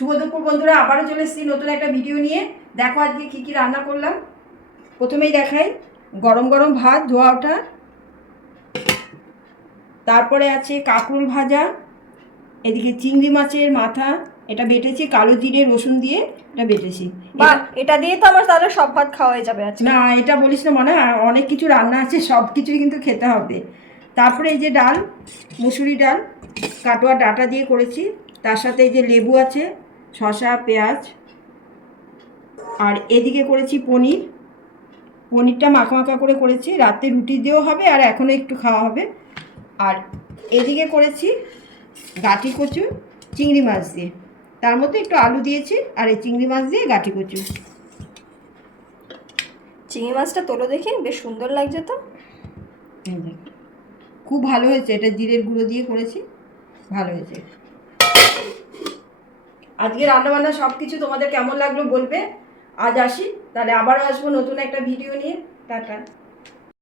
শুভ দুপুর বন্ধুরা, আবারও চলে এসেছি নতুন একটা ভিডিও নিয়ে। দেখো আজকে কী কী রান্না করলাম। প্রথমেই দেখাই গরম গরম ভাত ধোয়া ওঠা, তারপরে আছে কাঁকরোল ভাজা, এদিকে চিংড়ি মাছের মাথা, এটা বেটেছি কালো জিরে রসুন দিয়ে, এটা বেটেছি। বাহ, এটা দিয়ে তো আমার তাহলে সব ভাত খাওয়া হয়ে যাবে আজকে। না এটা বলিস না, মনে হয় আর অনেক কিছু রান্না আছে, সব কিছুই কিন্তু খেতে হবে। তারপরে এই যে ডাল, মুসুরি ডাল কাটোয়া ডাটা দিয়ে করেছি, তার সাথে এই যে লেবু আছে, শসা পেঁয়াজ, আর এদিকে করেছি পনির। পনিরটা মাখা মাখা করে করেছি, রাতে রুটি দিয়েও হবে আর এখনও একটু খাওয়া হবে। আর এদিকে করেছি গাঁটি কচু চিংড়ি মাছ দিয়ে, তার মধ্যে একটু আলু দিয়েছি, আর এই চিংড়ি মাছ দিয়ে গাঁটি কচু। চিংড়ি মাছটা তোলো দেখি, বেশ সুন্দর লাগছে তো। খুব ভালো হয়েছে, এটা জিরের গুঁড়ো দিয়ে করেছি, ভালো হয়েছে। আজকে রান্নাবান্না সব কিছু তোমাদের কেমন লাগলো বলবে। আজ আসি, তাহলে আবারও আসবো নতুন একটা ভিডিও নিয়ে। টাটা।